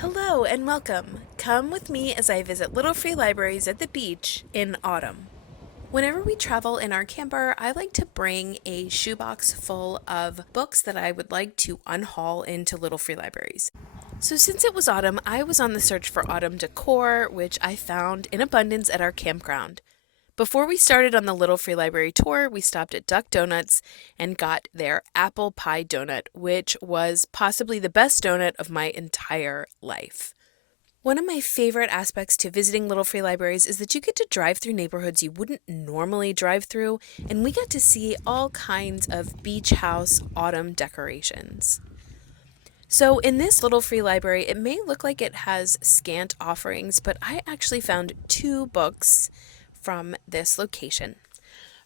Hello and welcome. Come with me as I visit little free libraries at the beach in autumn. Whenever we travel in our camper, I like to bring a shoebox full of books that I would like to unhaul into little free libraries. So, since it was autumn, I was on the search for autumn decor, which I found in abundance at our campground. Before we started on the Little Free Library tour, we stopped at Duck Donuts and got their apple pie donut, which was possibly the best donut of my entire life. One of my favorite aspects to visiting Little Free Libraries is that you get to drive through neighborhoods you wouldn't normally drive through, and we got to see all kinds of beach house autumn decorations. So, in this Little Free Library, it may look like it has scant offerings, but I actually found two books from this location.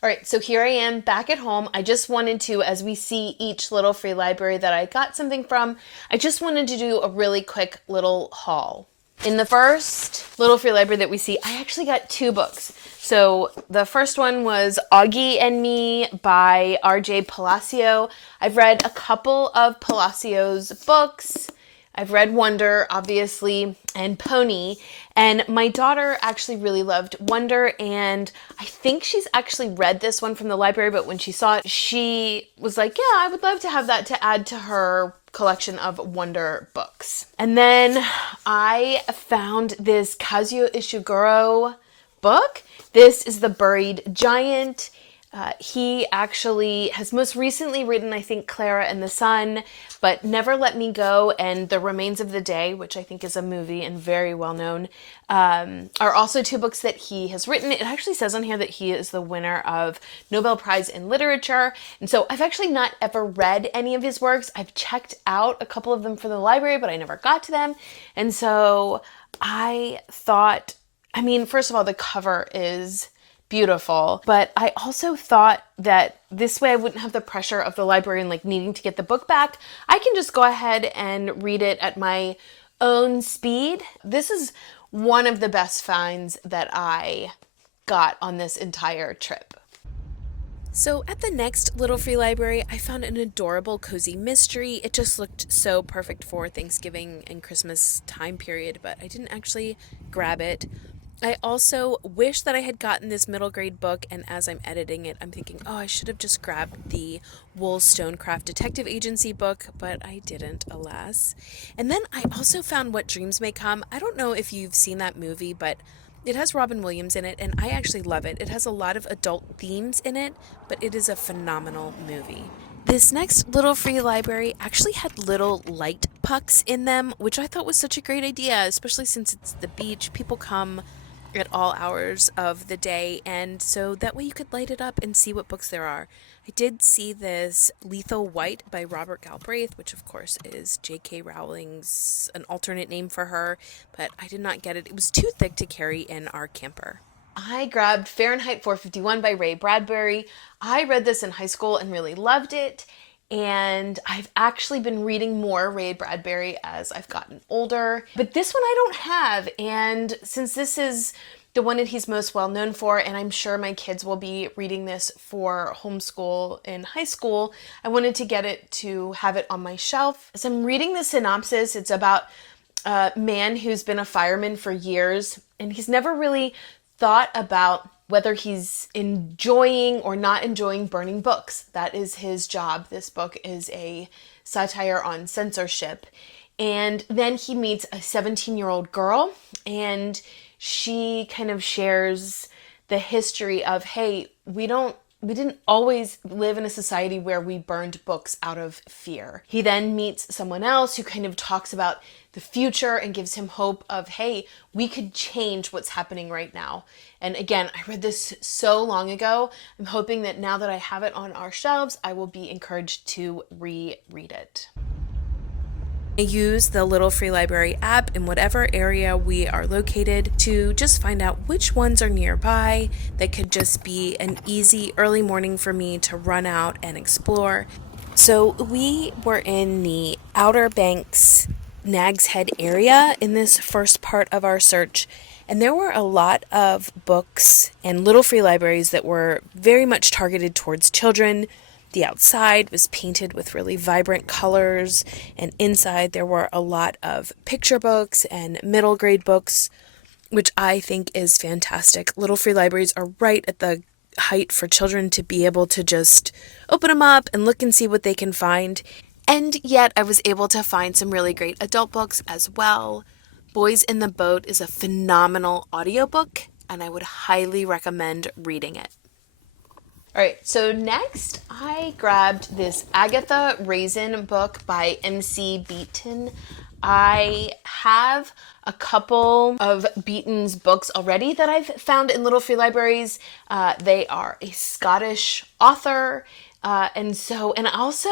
All right, so here I am back at home. I just wanted to, as we see each little free library that I got something from, I just wanted to do a really quick little haul. In the first little free library that we see, I actually got two books. So the first one was Augie and Me by R.J. Palacio. I've read a couple of Palacio's books. I've read Wonder, obviously, and Pony, and my daughter actually really loved Wonder, and I think she's actually read this one from the library, but when she saw it, she was like, yeah, I would love to have that to add to her collection of Wonder books. And then I found this Kazuo Ishiguro book. This is The Buried Giant. He actually has most recently written, I think, Clara and the Sun, but Never Let Me Go and The Remains of the Day, which I think is a movie and very well known, are also two books that he has written. It actually says on here that he is the winner of Nobel Prize in Literature. And so I've actually not ever read any of his works. I've checked out a couple of them from the library, but I never got to them. And so I thought, first of all, the cover is beautiful, but I also thought that this way I wouldn't have the pressure of the librarian needing to get the book back. I can just go ahead and read it at my own speed. This is one of the best finds that I got on this entire trip. So at the next Little Free Library, I found an adorable cozy mystery. It just looked so perfect for Thanksgiving and Christmas time period, but I didn't actually grab it. I also wish that I had gotten this middle grade book, and as I'm editing it, I'm thinking, oh, I should have just grabbed the Wollstonecraft Detective Agency book, but I didn't, alas. And then I also found What Dreams May Come. I don't know if you've seen that movie, but it has Robin Williams in it, and I actually love it. It has a lot of adult themes in it, but it is a phenomenal movie. This next Little Free Library actually had little light pucks in them, which I thought was such a great idea, especially since it's the beach. People come at all hours of the day, and so that way you could light it up and see what books there are. I did see this Lethal White by Robert Galbraith, which of course is J.K. Rowling's an alternate name for her, but I did not get it. It was too thick to carry in our camper. I grabbed Fahrenheit 451 by Ray Bradbury. I read this in high school and really loved it. And I've actually been reading more Ray Bradbury as I've gotten older. But this one I don't have. And since this is the one that he's most well known for, and I'm sure my kids will be reading this for homeschool in high school, I wanted to get it to have it on my shelf. As I'm reading the synopsis, it's about a man who's been a fireman for years, and he's never really thought about whether he's enjoying or not enjoying burning books. That is his job. This book is a satire on censorship. And then he meets a 17-year-old girl, and she kind of shares the history of, hey, we didn't always live in a society where we burned books out of fear. He then meets someone else who kind of talks about the future and gives him hope of, hey, we could change what's happening right now. And again, I read this so long ago. I'm hoping that now that I have it on our shelves, I will be encouraged to reread it. I use the Little Free Library app in whatever area we are located to just find out which ones are nearby that could just be an easy early morning for me to run out and explore. So we were in the Outer Banks, Nags Head area in this first part of our search, and there were a lot of books and Little Free Libraries that were very much targeted towards children. The outside was painted with really vibrant colors, and inside there were a lot of picture books and middle grade books, which I think is fantastic. Little Free Libraries are right at the height for children to be able to just open them up and look and see what they can find. And yet I was able to find some really great adult books as well. Boys in the Boat is a phenomenal audiobook, and I would highly recommend reading it. All right, so next I grabbed this Agatha Raisin book by MC Beaton. I have a couple of Beaton's books already that I've found in Little Free Libraries. They are a Scottish author, and also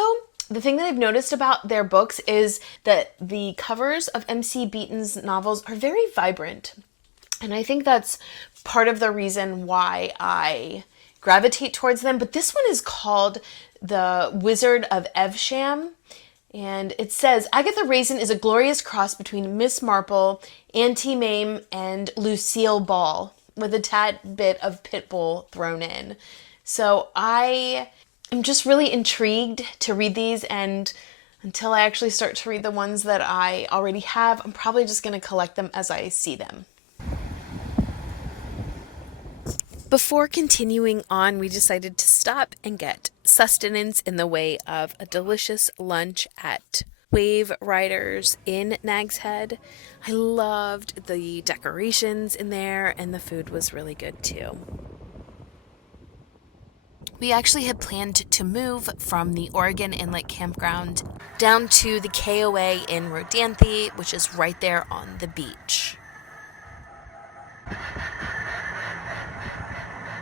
the thing that I've noticed about their books is that the covers of MC Beaton's novels are very vibrant. And I think that's part of the reason why I gravitate towards them. But this one is called The Wizard of Evesham. And it says, Agatha Raisin is a glorious cross between Miss Marple, Auntie Mame, and Lucille Ball, with a tad bit of Pitbull thrown in. So I'm just really intrigued to read these, and until I actually start to read the ones that I already have, I'm probably just going to collect them as I see them. Before continuing on, we decided to stop and get sustenance in the way of a delicious lunch at Wave Riders in Nag's Head. I loved the decorations in there, and the food was really good too. We actually had planned to move from the Oregon Inlet Campground down to the KOA in Rodanthe, which is right there on the beach.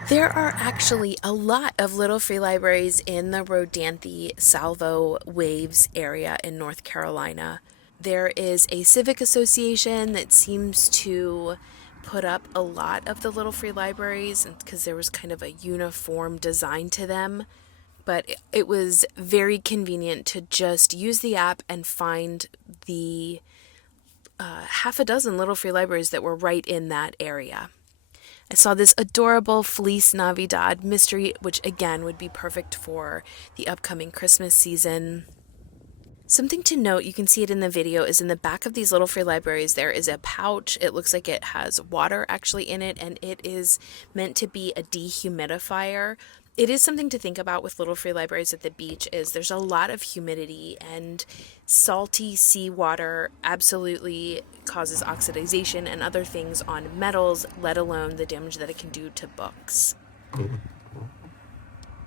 There are actually a lot of Little Free Libraries in the Rodanthe Salvo Waves area in North Carolina. There is a civic association that seems to put up a lot of the Little Free Libraries because there was kind of a uniform design to them. But it was very convenient to just use the app and find the half a dozen Little Free Libraries that were right in that area. I saw this adorable Feliz Navidad mystery, which again would be perfect for the upcoming Christmas season. Something to note, you can see it in the video, is in the back of these Little Free Libraries there is a pouch. It looks like it has water actually in it, and it is meant to be a dehumidifier. It is something to think about with Little Free Libraries at the beach is there's a lot of humidity, and salty seawater absolutely causes oxidization and other things on metals, let alone the damage that it can do to books.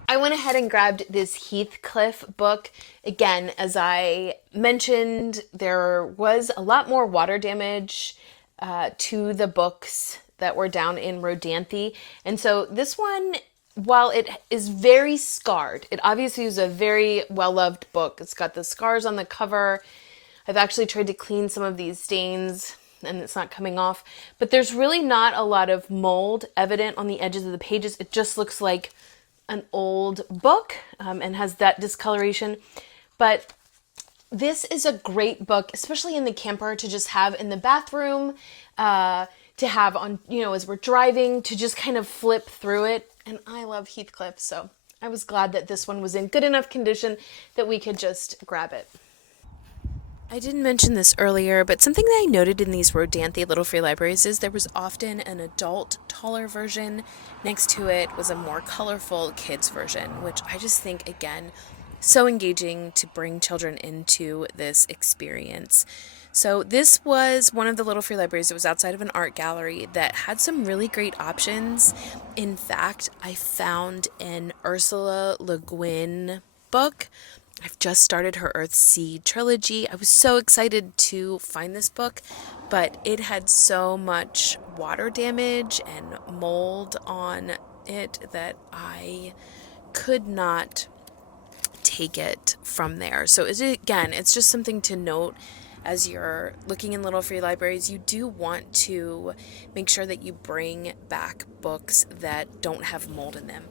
I went ahead and grabbed this Heathcliff book. Again, as I mentioned, there was a lot more water damage to the books that were down in Rodanthe. And so this one, while it is very scarred, it obviously is a very well-loved book. It's got the scars on the cover. I've actually tried to clean some of these stains and it's not coming off. But there's really not a lot of mold evident on the edges of the pages. It just looks like an old book and has that discoloration. But this is a great book, especially in the camper, to just have in the bathroom, to have on, as we're driving, to just kind of flip through it. And I love Heathcliff, so I was glad that this one was in good enough condition that we could just grab it. I didn't mention this earlier, but something that I noted in these Rodanthe Little Free Libraries is there was often an adult, taller version. Next to it was a more colorful kids version, which I just think, again, so engaging to bring children into this experience. So this was one of the Little Free Libraries that was outside of an art gallery that had some really great options. In fact, I found an Ursula Le Guin book. I've just started her Earthsea trilogy. I was so excited to find this book, but it had so much water damage and mold on it that I could not take it from there. So it's just something to note as you're looking in Little Free Libraries. You do want to make sure that you bring back books that don't have mold in them.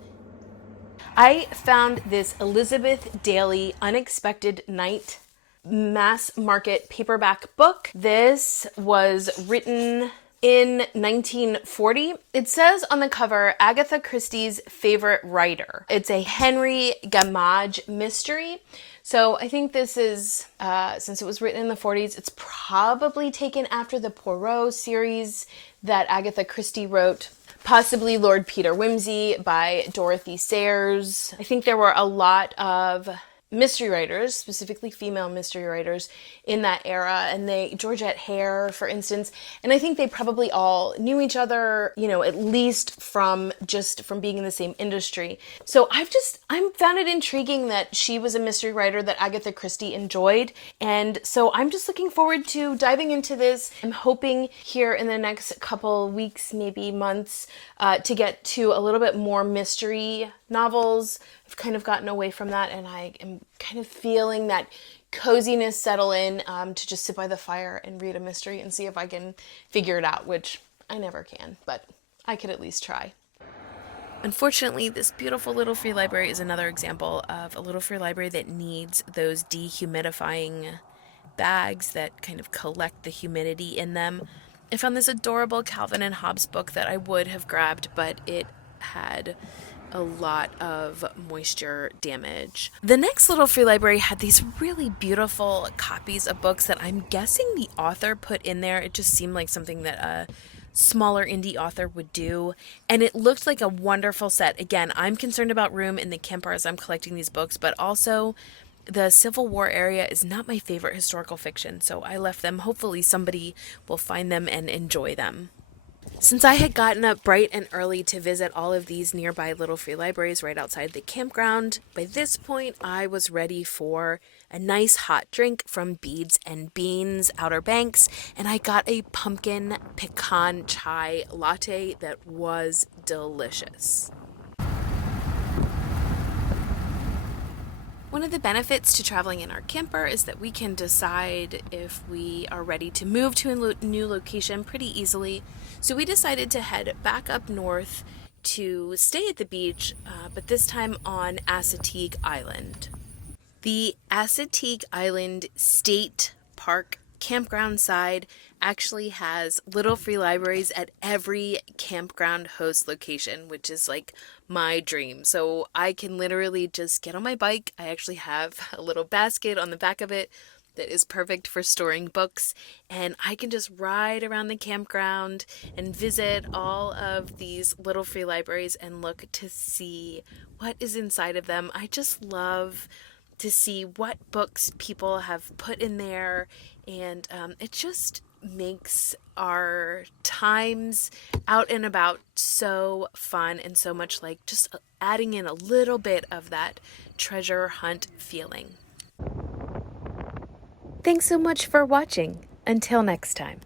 I found this Elizabeth Daily Unexpected Night mass market paperback book. This was written in 1940. It says on the cover, Agatha Christie's favorite writer. It's a Henry Gamage mystery. So I think this is, since it was written in the 40s, it's probably taken after the Poirot series that Agatha Christie wrote. Possibly Lord Peter Wimsey by Dorothy Sayers. I think there were a lot of mystery writers, specifically female mystery writers in that era, and Georgette Hare, for instance, and I think they probably all knew each other, at least from being in the same industry. So I'm found it intriguing that she was a mystery writer that Agatha Christie enjoyed, and so I'm just looking forward to diving into this. I'm hoping here in the next couple weeks, maybe months, to get to a little bit more mystery novels. I've kind of gotten away from that, and I am kind of feeling that coziness settle in, to just sit by the fire and read a mystery and see if I can figure it out, which I never can, but I could at least try. Unfortunately, this beautiful Little Free Library is another example of a Little Free Library that needs those dehumidifying bags that kind of collect the humidity in them. I found this adorable Calvin and Hobbes book that I would have grabbed, but it had a lot of moisture damage. The next Little Free Library had these really beautiful copies of books that I'm guessing the author put in there. It just seemed like something that a smaller indie author would do, and it looked like a wonderful set. Again, I'm concerned about room in the camper as I'm collecting these books, but also the Civil War area is not my favorite historical fiction, so I left them. Hopefully somebody will find them and enjoy them. Since I had gotten up bright and early to visit all of these nearby Little Free Libraries right outside the campground, by this point I was ready for a nice hot drink from Beads and Beans Outer Banks, and I got a pumpkin pecan chai latte that was delicious. One of the benefits to traveling in our camper is that we can decide if we are ready to move to a new location pretty easily. So we decided to head back up north to stay at the beach, but this time on Assateague Island. The Assateague Island State Park campground side actually has Little Free Libraries at every campground host location, which is like my dream. So I can literally just get on my bike. I actually have a little basket on the back of it that is perfect for storing books, and I can just ride around the campground and visit all of these Little Free Libraries and look to see what is inside of them. I just love to see what books people have put in there, and it just makes our times out and about so fun and so much like just adding in a little bit of that treasure hunt feeling. Thanks so much for watching. Until next time.